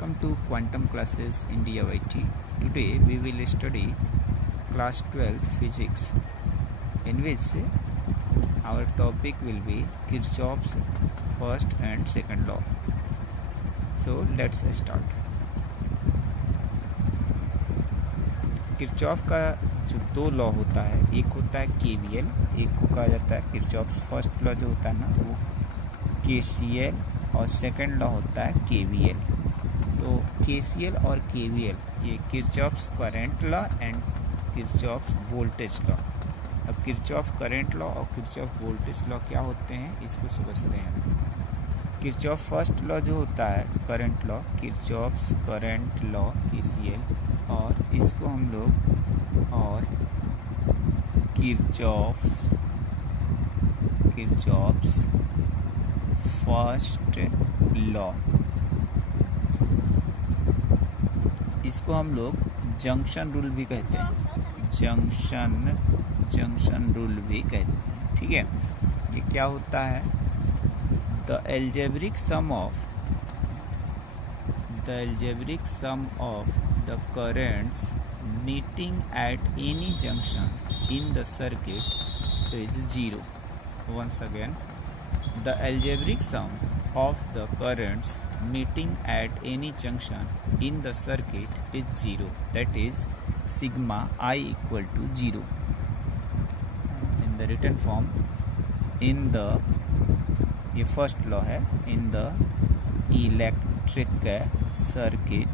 Welcome to Quantum Classes India IT. Today we will study class 12 physics, in which our topic will be Kirchhoff's first and second law. So let's start. Kirchhoff का जो दो law होता है, एक होता है KVL, एक को कहा जाता है किरचॉफ्स फर्स्ट लॉ जो होता है ना वो केसीएल, और सेकंड लॉ होता है केवीएल. तो केसीएल और केवीएल ये Kirchhoff's current law and Kirchhoff's voltage law. अब किरचॉफ करंट लॉ और किरचॉफ वोल्टेज लॉ क्या होते हैं इसको समझते हैं. किरचॉफ फर्स्ट लॉ जो होता है current law, Kirchhoff's current law KCL, और इसको हम लोग और किरचॉफ्स फर्स्ट लॉ, इसको हम लोग जंक्शन रूल भी कहते हैं. जंक्शन रूल भी कहते हैं. ठीक है, ये क्या होता है? The algebraic sum of the currents meeting at any junction in the circuit is zero. Once again, the algebraic sum of the currents meeting at any junction in the circuit is zero. That is sigma I equal to 0. In the written form, in the ये first law है, in the electric circuit,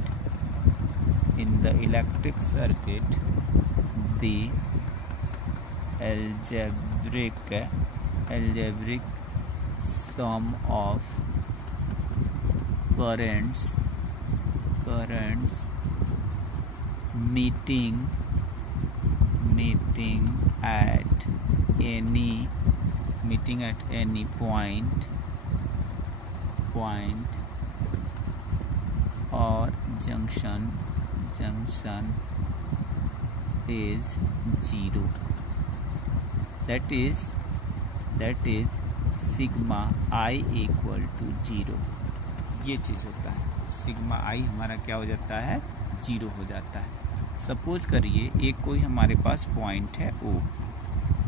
the algebraic sum of currents meeting at any point or junction is zero. That is sigma I equal to 0. ये चीज होता है, sigma आई हमारा क्या हो जाता है? 0 हो जाता है. सपोज करिए एक कोई हमारे पास पॉइंट है O.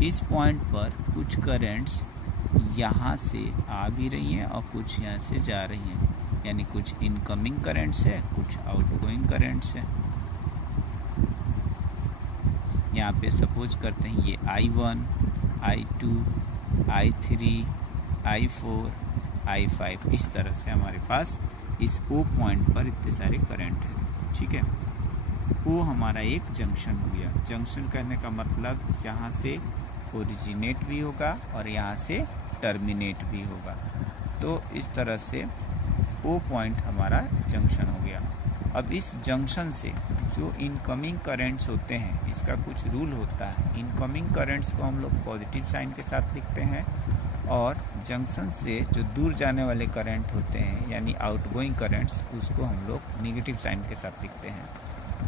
इस पॉइंट पर कुछ करंट्स यहाँ से आ भी रही हैं और कुछ यहाँ से जा रही हैं, यानी कुछ इनकमिंग करंट्स है, कुछ आउटगोइंग करंट्स है. यहाँ पे सपोज करते हैं ये I1, I2, I3, I4, I5, इस तरह से हमारे पास इस O पॉइंट पर इतने सारे करंट है. ठीक है, वो हमारा एक जंक्शन हो गया. जंक्शन कहने का मतलब जहाँ से ओरिजिनेट भी होगा और यहाँ से टर्मिनेट भी होगा. तो इस तरह से O पॉइंट हमारा जंक्शन हो गया. अब इस जंक्शन से जो इनकमिंग करंट्स होते हैं, इसका कुछ रूल होता है. इनकमिंग करंट्स को हम लोग पॉजिटिव साइन के साथ लिखते हैं, और जंक्शन से जो दूर जाने वाले करंट होते हैं यानी आउटगोइंग करंट्स, उसको हम लोग नेगेटिव साइन के साथ लिखते हैं.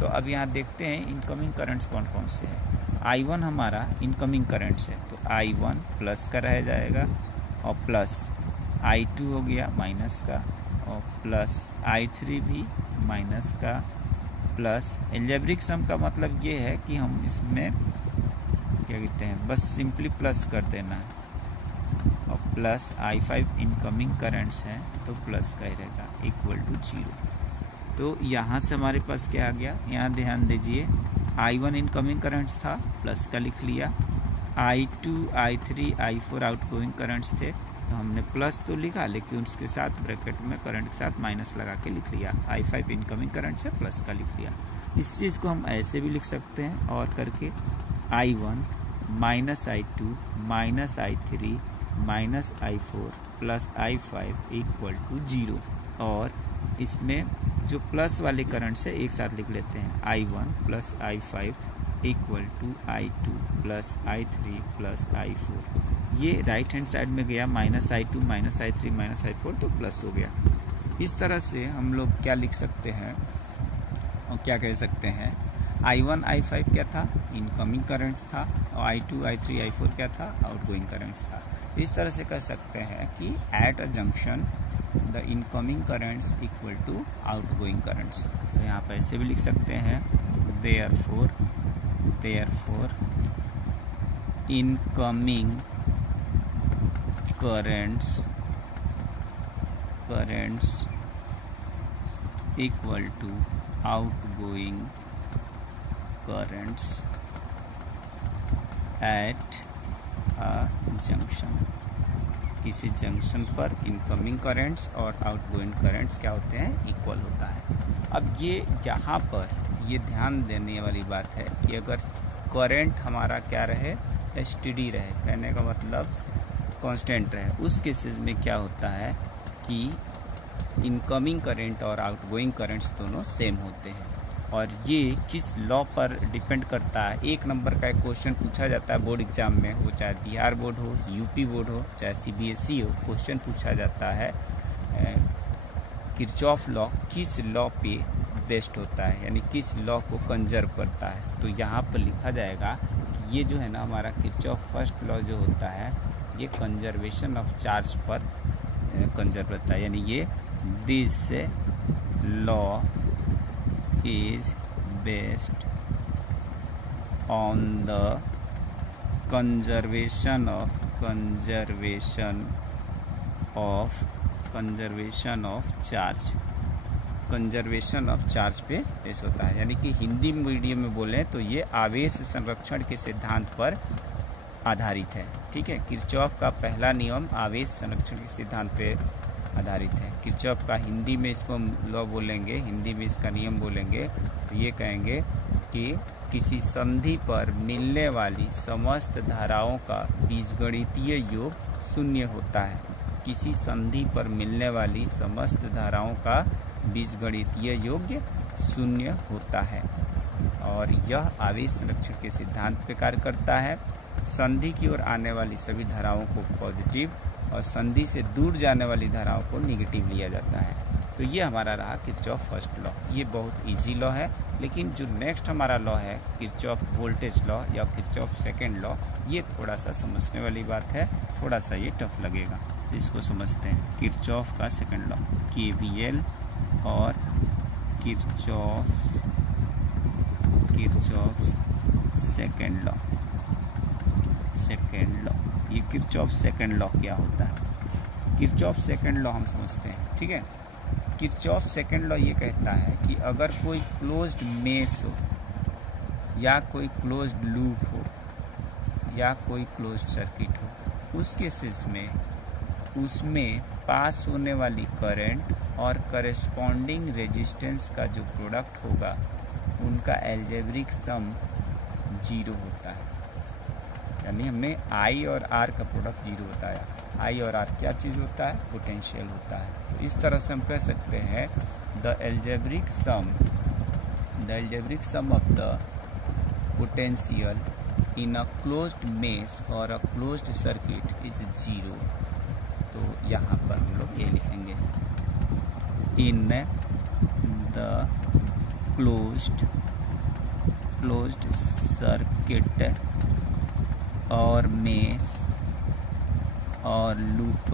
तो अब यहाँ देखते हैं इनकमिंग करंट्स कौन कौन से हैं. I1 हमारा इनकमिंग करंट्स है, तो I1 प्लस का रह जाएगा, और प्लस I2 हो गया माइनस का, और प्लस I3 भी माइनस का, प्लस एल्जेब्रिक सम का मतलब ये है कि हम इसमें क्या कहते हैं, बस सिंपली प्लस कर देना है, और प्लस I5 इनकमिंग करंट्स हैं तो प्लस का ही रहेगा, इक्वल टू 0. तो यहाँ से हमारे पास क्या आ गया, यहाँ ध्यान दीजिए, I1 इनकमिंग करंट्स था, प्लस का लिख लिया. I2, I3, I4 outgoing currents थे, तो हमने प्लस तो लिखा लेकिन उसके साथ ब्रैकेट में करंट के साथ माइनस लगा के लिख लिया. I5 इनकमिंग करंट से प्लस का लिख लिया. इस चीज़ को हम ऐसे भी लिख सकते हैं और करके I1 minus I2 minus I3 minus I4 plus I5 equal to 0. और इसमें जो प्लस वाले करंट से एक साथ लिख लेते हैं, I1 plus I5 equal to I2 plus I3 plus I4. ये राइट हैंड साइड में गया, minus I2 minus I3 minus I4, तो प्लस हो गया. इस तरह से हम लोग क्या लिख सकते हैं और क्या कह सकते हैं, I1 I5 क्या था? इनकमिंग करंट्स था, और I2 I3 I4 क्या था? आउटगोइंग करंट्स था. इस तरह से कह सकते हैं कि at a junction the incoming currents equal to outgoing currents. तो यहाँ पर ऐसे भी लिख सकते हैं, therefore incoming currents equal to outgoing currents at a junction. किसी जंक्शन पर इनकमिंग करंट्स और आउटगोइंग करंट्स क्या होते हैं, इक्वल होता है। अब ये यहाँ पर ये ध्यान देने वाली बात है कि अगर करंट हमारा क्या रहे, स्टेडी रहे, कहने का मतलब कांस्टेंट रहे, उस केसेस में क्या होता है कि इनकमिंग करंट और आउटगोइंग करंट्स दोनों सेम होते हैं। और ये किस लॉ पर डिपेंड करता है। 1 नंबर का एक क्वेश्चन पूछा जाता है बोर्ड एग्जाम में, वो चाहे बिहार बोर्ड हो, यूपी बोर्ड हो, चाहे CBSE हो, क्वेश्चन पूछा जाता है किरचॉफ लॉ किस लॉ पे बेस्ड होता है, यानी किस लॉ को कंजर्व करता है। तो यहाँ पर लिखा जाएगा कि ये जो है ना हमारा किरचॉफ फर्स्ट लॉ जो होता है ये कंजर्वेशन ऑफ चार्ज पर कंजर्व करता है, यानी ये this law is based on the conservation of charge पे बेस होता है। यानी कि हिंदी मीडियम में बोले तो ये आवेश संरक्षण के सिद्धांत पर आधारित है। ठीक है, किरचॉफ का पहला नियम आवेश संरक्षण के सिद्धांत पे आधारित है। किरचॉफ का हिंदी में इसको हम लॉ बोलेंगे, हिंदी में इसका नियम बोलेंगे तो ये कहेंगे कि किसी संधि पर मिलने वाली समस्त धाराओं का बीजगणितीय योग शून्य होता है। किसी संधि पर मिलने वाली समस्त धाराओं का बीजगणितीय योग शून्य होता है और यह आवेश संरक्षण के सिद्धांत पे कार्य करता है। संधि की ओर आने वाली सभी धाराओं को पॉजिटिव और संधि से दूर जाने वाली धाराओं को निगेटिव लिया जाता है। तो ये हमारा रहा किरचॉफ फर्स्ट लॉ। ये बहुत इजी लॉ है, लेकिन जो नेक्स्ट हमारा लॉ है किरचॉफ वोल्टेज लॉ या किरचॉफ सेकंड लॉ, ये थोड़ा सा समझने वाली बात है, थोड़ा सा ये टफ लगेगा। इसको समझते हैं। किरचॉफ का सेकंड लॉ KVL और किरचॉफ सेकंड लॉ। ये किरचॉफ सेकंड लॉ क्या होता है? किरचॉफ सेकंड लॉ हम समझते हैं। ठीक है, किरचॉफ सेकंड लॉ ये कहता है कि अगर कोई क्लोज्ड मेश हो या कोई क्लोज्ड लूप हो या कोई क्लोज्ड सर्किट हो, उस केसेस में उसमें पास होने वाली करंट और करेस्पॉन्डिंग रेजिस्टेंस का जो प्रोडक्ट होगा उनका अलजेब्रिक सम 0 होता है। यानी हमने I और R का प्रोडक्ट 0 बताया। I और R क्या चीज़ होता है? पोटेंशियल होता है। तो इस तरह से हम कह सकते हैं the algebraic sum of the potential in a closed mesh और अ क्लोज्ड सर्किट इज 0। तो यहाँ पर हम लोग ये लिखेंगे इन द क्लोज्ड सर्किट और मेश और loop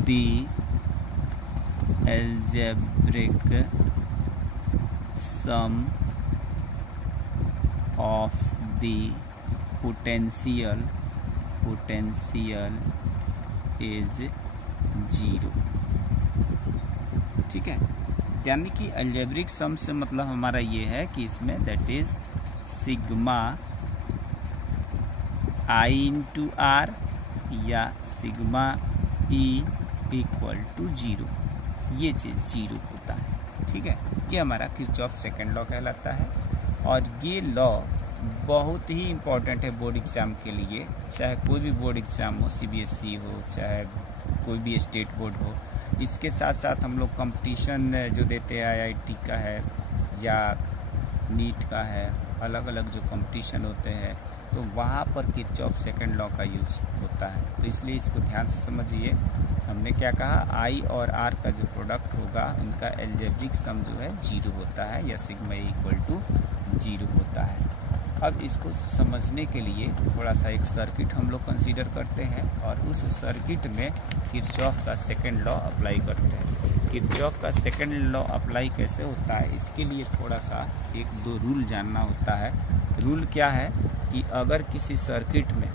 the algebraic sum of the potential is 0। ठीक है, यानी कि अलजेब्रिक सम से मतलब हमारा ये है कि इसमें that is sigma I into R या सिग्मा E इक्वल टू 0, ये चीज़ 0 होता है। ठीक है, ये हमारा किरचॉफ सेकंड लॉ कहलाता है और ये लॉ बहुत ही इम्पोर्टेंट है बोर्ड एग्ज़ाम के लिए। चाहे कोई भी बोर्ड एग्ज़ाम हो, CBSE हो, चाहे कोई भी स्टेट बोर्ड हो। इसके साथ साथ हम लोग कंपटीशन जो देते हैं IIT का है या नीट का है, अलग अलग जो कंपटीशन होते हैं तो वहाँ पर किरचॉफ सेकंड लॉ का यूज़ होता है। तो इसलिए इसको ध्यान से समझिए। हमने क्या कहा, I और R का जो प्रोडक्ट होगा उनका अलजेब्रिक सम जो है 0 होता है या सिग्मा इक्वल टू 0 होता है। अब इसको समझने के लिए थोड़ा सा एक सर्किट हम लोग कंसीडर करते हैं और उस सर्किट में किरचॉफ का सेकंड लॉ अप्लाई करते हैं। किरचॉफ का सेकंड लॉ अप्लाई कैसे होता है, इसके लिए थोड़ा सा एक दो रूल जानना होता है। रूल क्या है कि अगर किसी सर्किट में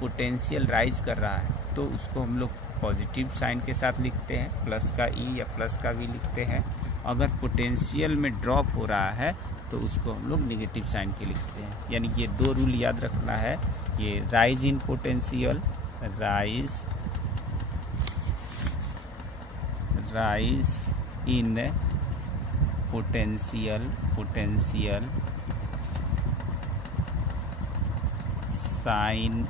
पोटेंशियल राइज कर रहा है तो उसको हम लोग पॉजिटिव साइन के साथ लिखते हैं, प्लस का ई या प्लस का वी लिखते हैं। अगर पोटेंशियल में ड्रॉप हो रहा है तो उसको हम लोग नेगेटिव साइन के लिखते हैं। यानी ये दो रूल याद रखना है। ये rise in potential, rise in potential sign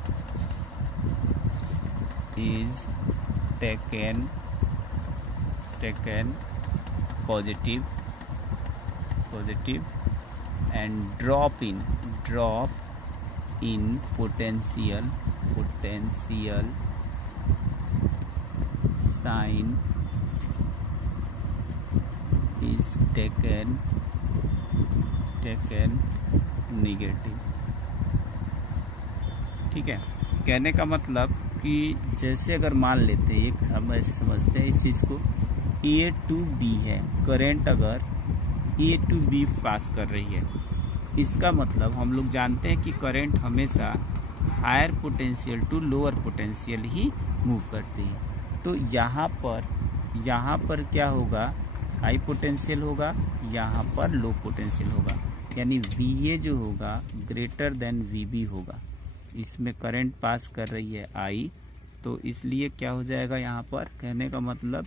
is taken positive and drop in potential sign is taken negative। ठीक है, कहने का मतलब कि जैसे अगर मान लेते हैं, एक हम ऐसे समझते हैं इस चीज़ को, A to B है, करंट अगर A to B पास कर रही है, इसका मतलब हम लोग जानते हैं कि करंट हमेशा higher potential to lower potential ही मूव करती है। तो यहाँ पर क्या होगा, हाई पोटेंशियल होगा, यहाँ पर लो पोटेंशियल होगा, यानी VA जो होगा ग्रेटर देन VB होगा। इसमें करंट पास कर रही है I, तो इसलिए क्या हो जाएगा यहाँ पर, कहने का मतलब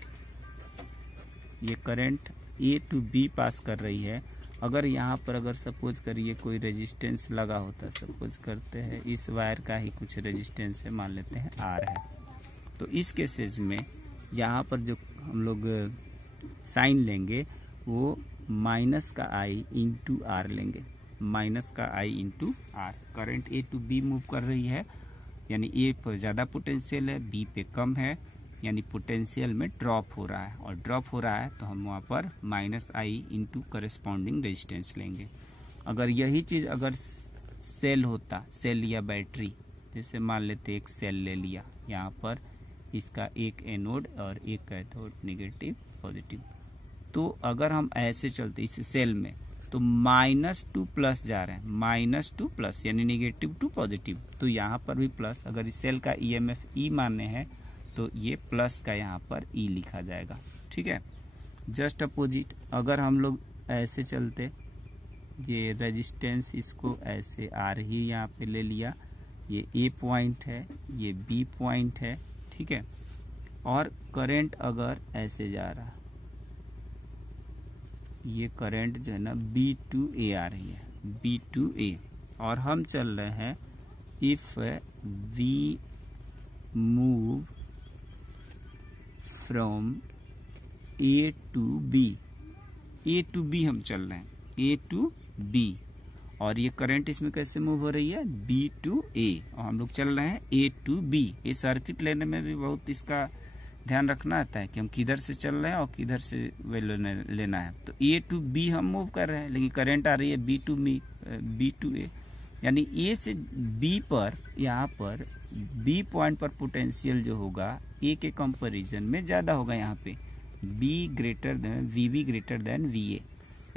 ये करंट A to B पास कर रही है। अगर यहाँ पर अगर सपोज करिए कोई रेजिस्टेंस लगा होता, सपोज करते हैं इस वायर का ही कुछ रेजिस्टेंस है, मान लेते हैं R है, तो इस केसेस में यहाँ पर जो हम लोग साइन लेंगे वो माइनस का I इंटू R लेंगे, माइनस का I into R। Current A to B move कर रही है, यानी A पर ज़्यादा पोटेंशियल है, B पे कम है, यानी पोटेंशियल में ड्रॉप हो रहा है, और ड्रॉप हो रहा है तो हम वहाँ पर minus I into corresponding resistance लेंगे। अगर यही चीज़ अगर सेल होता, सेल या बैटरी, जैसे मान लेते एक सेल ले लिया, यहाँ पर इसका एक एनोड और एक कैथोड, नेगेटिव पॉजिटिव, तो अगर हम ऐसे चलते इस सेल में तो माइनस टू प्लस जा रहे हैं, माइनस टू प्लस यानी नेगेटिव टू पॉजिटिव, तो यहाँ पर भी प्लस। अगर इस सेल का EMF E माने हैं तो ये प्लस का यहाँ पर E लिखा जाएगा। ठीक है, जस्ट अपोजिट अगर हम लोग ऐसे चलते, ये रेजिस्टेंस इसको ऐसे R ही यहाँ पे ले लिया, ये A पॉइंट है, ये B पॉइंट है, ठीक है, और करंट अगर ऐसे जा रहा, ये करंट जो है ना B to A आ रही है, B to A, और हम चल रहे हैं if we move from A to B, A to B हम चल रहे हैं, A to B, और ये करंट इसमें कैसे मूव हो रही है, B to A, और हम लोग चल रहे हैं A to B। ये सर्किट लेने में भी बहुत इसका ध्यान रखना आता है कि हम किधर से चल रहे हैं और किधर से वैल्यू लेना है। तो A to B हम मूव कर रहे हैं, लेकिन करंट आ रही है B to A, यानी A से B पर, यहाँ पर B पॉइंट पर पोटेंशियल जो होगा A के कंपैरिजन में ज़्यादा होगा, यहाँ पे VB ग्रेटर देन VA,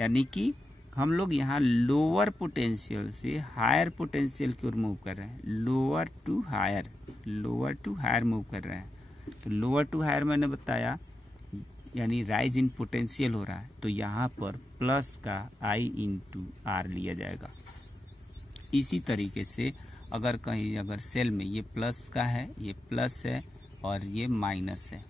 यानी कि हम लोग यहाँ लोअर पोटेंशियल से हायर पोटेंशियल की ओर मूव कर रहे हैं, लोअर टू हायर मूव कर रहे हैं। तो लोअर टू हायर मैंने बताया, यानी राइज इन पोटेंशियल हो रहा है, तो यहाँ पर प्लस का I इंटू R लिया जाएगा। इसी तरीके से अगर कहीं अगर सेल में ये प्लस का है, ये प्लस है और ये माइनस है,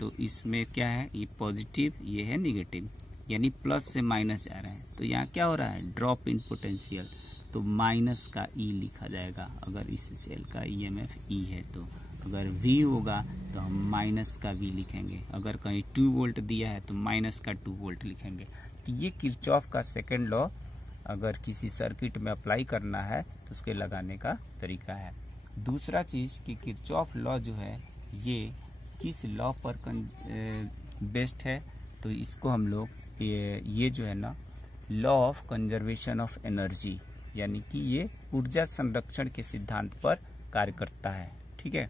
तो इसमें क्या है, ये पॉजिटिव, ये है नेगेटिव, यानी प्लस से माइनस जा रहे हैं, तो यहाँ क्या हो रहा है, ड्रॉप इन पोटेंशियल, तो माइनस का E लिखा जाएगा। अगर इस सेल का EMF E है तो अगर V होगा तो हम माइनस का V लिखेंगे, अगर कहीं 2 वोल्ट दिया है तो माइनस का 2 वोल्ट लिखेंगे। तो ये किरचॉफ का सेकंड लॉ अगर किसी सर्किट में अप्लाई करना है तो उसके लगाने का तरीका है। दूसरा चीज़ कि किरचॉफ लॉ जो है ये किस लॉ पर बेस्ड है, तो इसको हम लोग ये जो है ना law of conservation of energy, यानी कि ये ऊर्जा संरक्षण के सिद्धांत पर कार्य करता है। ठीक है,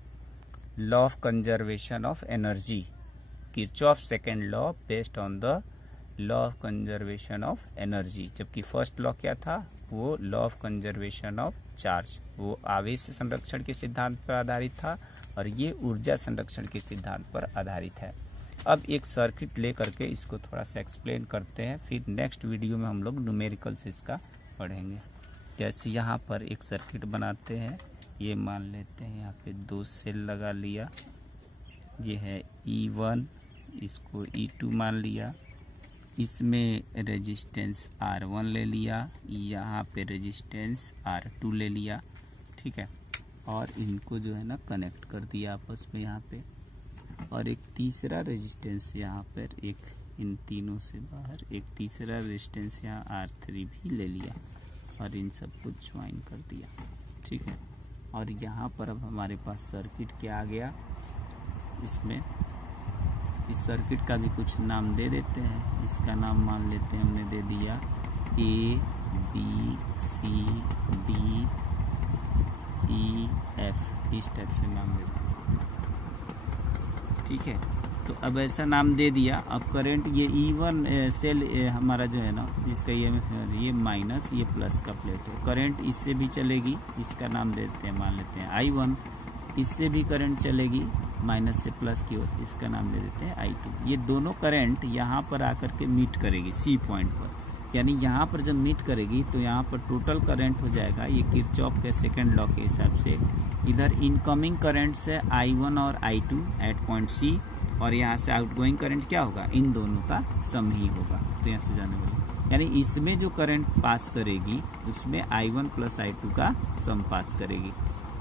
law of conservation of energy, Kirchhoff second law based on the law of conservation of energy. जबकि फर्स्ट लॉ क्या था, वो law of conservation of charge, वो आवेश संरक्षण के सिद्धांत पर आधारित था और ये ऊर्जा संरक्षण के सिद्धांत पर आधारित है। अब एक सर्किट ले करके इसको थोड़ा सा एक्सप्लेन करते हैं, फिर नेक्स्ट वीडियो में हम लोग न्यूमेरिकल्स इसका पढ़ेंगे। जैसे यहाँ पर एक सर्किट बनाते हैं, ये मान लेते हैं यहाँ पे 2 सेल लगा लिया, ये है E1, इसको E2 मान लिया, इसमें रेजिस्टेंस R1 ले लिया, यहाँ पे रेजिस्टेंस R2 ले लिया। ठीक है, और इनको जो है ना कनेक्ट कर दिया आपस में यहाँ पे, और एक तीसरा रेजिस्टेंस यहाँ पर, एक इन तीनों से बाहर एक तीसरा रेजिस्टेंस यहाँ R3 भी ले लिया और इन सबको ज्वाइन कर दिया। ठीक है, और यहाँ पर अब हमारे पास सर्किट क्या आ गया, इसमें इस सर्किट का भी कुछ नाम दे देते हैं। इसका नाम मान लेते हैं, हमने दे दिया A B C D E F, इस टाइप से नाम दे दिया। ठीक है, तो अब ऐसा नाम दे दिया। अब करंट ये E1 सेल हमारा जो है ना, इसका ये माइनस, ये प्लस का प्लेट है। करंट इससे भी चलेगी, इसका नाम देते हैं, मान लेते हैं I1। इससे भी करंट चलेगी माइनस से प्लस की ओर, इसका नाम दे देते हैं I2। ये दोनों करंट यहाँ पर आकर के मीट करेगी C पॉइंट पर, यानी यहाँ पर जब मीट करेगी तो यहाँ पर टोटल करंट हो जाएगा, ये किरचॉफ के सेकेंड लॉ के हिसाब से, इधर इनकमिंग करंट से I1 और I2 एट पॉइंट C, और यहाँ से आउटगोइंग करंट क्या होगा, इन दोनों का सम ही होगा। तो यहाँ से जाने वाली, यानी इसमें जो करंट पास करेगी उसमें I1 प्लस I2 का सम पास करेगी,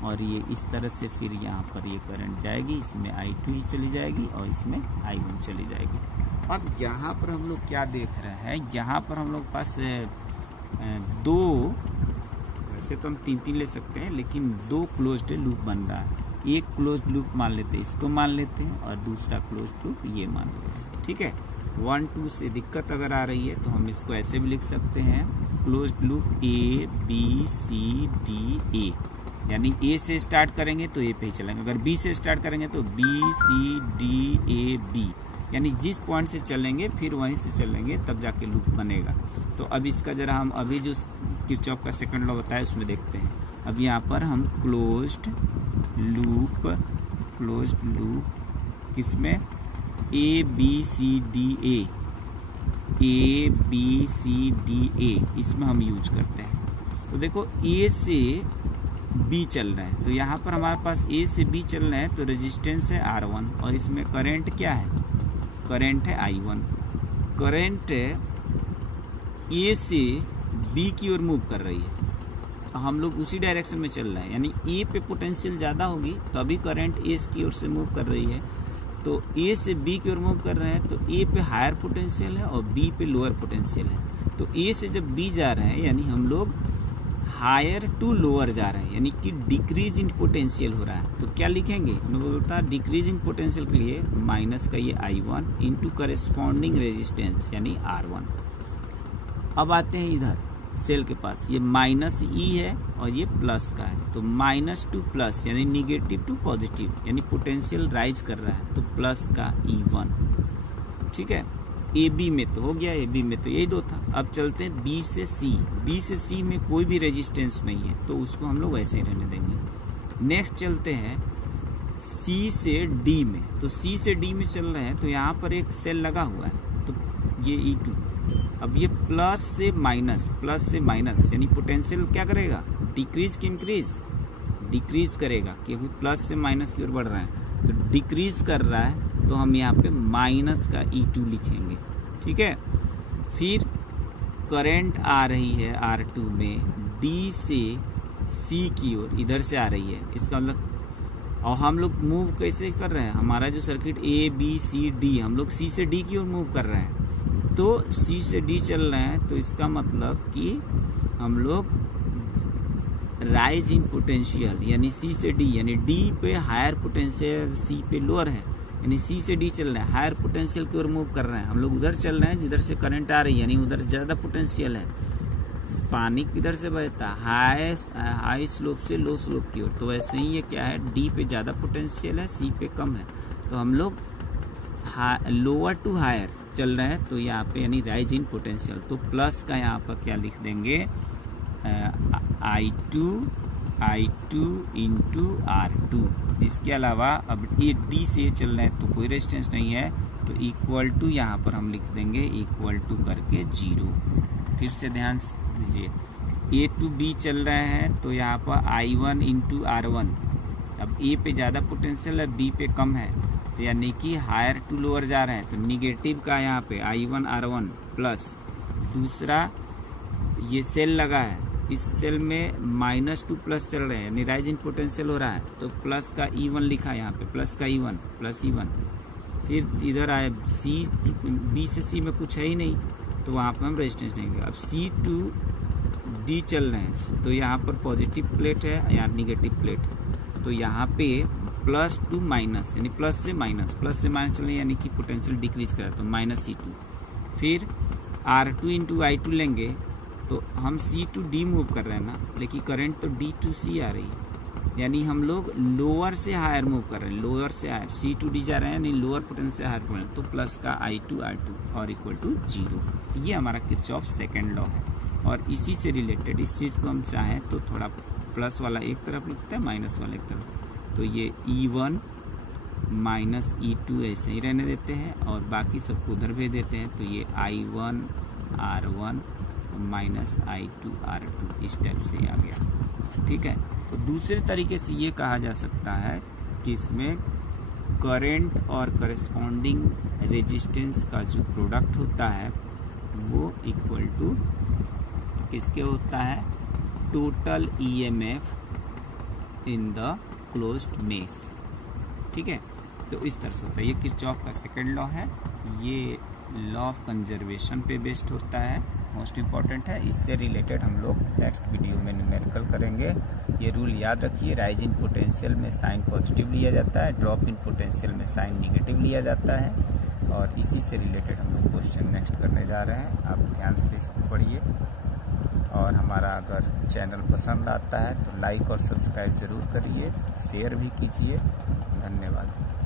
और ये इस तरह से फिर यहाँ पर ये करंट जाएगी, इसमें I2 ही चली जाएगी और इसमें I1 चली जाएगी। अब यहाँ पर हम लोग क्या देख रहे हैं, यहाँ पर हम लोग पास दो, वैसे तो हम 3 ले सकते हैं, लेकिन 2 क्लोज्ड लूप बन रहा है। एक क्लोज्ड लूप मान लेते हैं, इसको मान लेते हैं, और दूसरा क्लोज्ड लूप ये मान लेते हैं। ठीक है, 1 2 से दिक्कत अगर आ रही है तो हम इसको ऐसे भी लिख सकते हैं, closed loop A B C D A, यानी A से स्टार्ट करेंगे तो A पे ही चलेंगे, अगर B से स्टार्ट करेंगे तो B C D A B, यानी जिस पॉइंट से चलेंगे फिर वहीं से चलेंगे, तब जाके लूप बनेगा। तो अब इसका जरा हम अभी जो किरचॉफ का सेकंड लॉ बताया उसमें देखते हैं। अब यहाँ पर हम क्लोज्ड लूप किसमें, A B C D A, इसमें हम यूज करते हैं। तो देखो A से B चल रहा है, तो यहाँ पर हमारे पास A से B चल रहा है, तो रेजिस्टेंस है R1, और इसमें करंट क्या है, करंट है I1। करंट A से B की ओर मूव कर रही है, तो हम लोग उसी डायरेक्शन में चल रहे हैं, यानी A पे पोटेंशियल ज्यादा होगी तो अभी करंट A की ओर से मूव कर रही है, तो A से B की ओर मूव कर रहे हैं, तो A पे हायर पोटेंशियल है और B पे लोअर पोटेंशियल है। तो A से जब B जा रहे हैं, यानी हम लोग हायर टू लोअर जा रहे हैं, यानी कि डिक्रीज इन पोटेंशियल हो रहा है। तो क्या लिखेंगे, मैं बोलता डिक्रीज इन पोटेंशियल के लिए माइनस का ये I1 इंटू करेस्पॉन्डिंग रेजिस्टेंस यानी R1। अब आते हैं इधर सेल के पास, ये माइनस E है और ये प्लस का है, तो माइनस टू प्लस यानी निगेटिव टू पॉजिटिव, यानी पोटेंशियल राइज कर रहा है, तो प्लस का E1। ठीक है, AB में तो हो गया, AB में तो यही 2 था। अब चलते हैं B से C। B से C में कोई भी रेजिस्टेंस नहीं है, तो उसको हम लोग वैसे ही रहने देंगे। नेक्स्ट चलते हैं C से D में, तो C से D में चल रहे हैं, तो यहाँ पर एक सेल लगा हुआ है, तो ये E2। अब ये प्लस से माइनस यानी पोटेंशियल क्या करेगा, डिक्रीज की इंक्रीज, डिक्रीज करेगा, क्योंकि प्लस से माइनस की ओर बढ़ रहा है, तो डिक्रीज कर रहा है, तो हम यहाँ पे माइनस का E2 लिखेंगे। ठीक है, फिर करंट आ रही है R2 में D से C की ओर, इधर से आ रही है, इसका मतलब, और हम लोग मूव कैसे कर रहे हैं, हमारा जो circuit A B C D, हम लोग C से D की ओर मूव कर रहे हैं, तो C से D चल रहे हैं, तो इसका मतलब कि हम लोग राइज इन पोटेंशियल, यानी C से D, यानी D पे हायर पोटेंशियल, C पे लोअर है, यानी C से D चल रहे हैं, हायर पोटेंशियल की ओर मूव कर रहे हैं। हम लोग उधर चल रहे हैं जिधर से करंट आ रही है, यानी उधर ज्यादा पोटेंशियल है। पानी किधर से बहता है, हाई स्लोप से लो स्लोप की ओर। तो वैसे ही ये क्या है, डी पे ज़्यादा पोटेंशियल है, सी पे कम है। तो हम लोग लोअर टू हायर चल रहे हैं, तो यहाँ पे यानी राइज इन पोटेंशियल। तो प्लस का यहाँ पर क्या लिख देंगे, I2 इंटू R2। इसके अलावा अब ये डी से चल रहे हैं तो कोई रेजिस्टेंस नहीं है, तो इक्वल टू यहाँ पर हम लिख देंगे इक्वल टू करके 0। फिर से ध्यान दीजिए, ए टू बी चल रहे हैं तो यहाँ पर I1 इंटू R1। अब ए पे ज़्यादा पोटेंशियल है, बी पे कम है, तो यानी कि हायर टू लोअर जा रहे हैं, तो निगेटिव का यहाँ पे I1 R1 प्लस दूसरा ये सेल लगा है, इस सेल में -2 प्लस चल रहे हैं, यानी राइज इन पोटेंशियल हो रहा है, तो प्लस का E1 लिखा है यहाँ पे, प्लस का E1 प्लस E1। फिर इधर आए बी से सी में कुछ है ही नहीं, तो वहाँ पर हम रेजिस्टेंस देंगे। अब C2 D चल रहे हैं, तो यहाँ पर पॉजिटिव प्लेट है, यहाँ निगेटिव प्लेट है, तो यहाँ पे प्लस टू माइनस, यानी प्लस से माइनस चल रहे हैं, यानी कि पोटेंशियल डिक्रीज करा, तो -C2। फिर R2 इंटू I2 लेंगे, तो हम C टू D मूव कर रहे हैं ना, लेकिन करंट तो D टू C आ रही है, यानी हम लोग लोअर से हायर मूव कर रहे हैं, लोअर से हायर C टू D जा रहे हैं, यानी लोअर पोटेंशियल से हायर पोटेंशियल, तो प्लस का I2 R2 और इक्वल टू 0। ये हमारा किरचॉफ सेकेंड लॉ है। और इसी से रिलेटेड इस चीज़ को हम चाहें तो थोड़ा प्लस वाला एक तरफ लिखते हैं, माइनस वाला एक तरफ, तो ये E1 माइनस E2 ऐसे ही रहने देते हैं और बाकी सबको उधर भेज देते हैं, तो ये I1 R1 minus I2 R2 इस टाइप से आ गया। ठीक है, तो दूसरे तरीके से ये कहा जा सकता है कि इसमें करंट और करस्पॉन्डिंग रेजिस्टेंस का जो प्रोडक्ट होता है वो इक्वल टू किसके होता है, total EMF in the closed mesh. ठीक है, तो इस तरह से होता है। ये किरचॉफ का सेकंड लॉ है, ये लॉ ऑफ कंजर्वेशन पे बेस्ड होता है, मोस्ट इम्पॉर्टेंट है। इससे रिलेटेड हम लोग नेक्स्ट वीडियो में न्यूमेरिकल करेंगे। ये रूल याद रखिए, राइज इन पोटेंशियल में साइन पॉजिटिव लिया जाता है, ड्रॉप इन पोटेंशियल में साइन निगेटिव लिया जाता है। और इसी से रिलेटेड हम लोग क्वेश्चन नेक्स्ट करने जा रहे हैं, आप ध्यान से इसको पढ़िए। और हमारा अगर चैनल पसंद आता है तो लाइक और सब्सक्राइब ज़रूर करिए, शेयर भी कीजिए। धन्यवाद।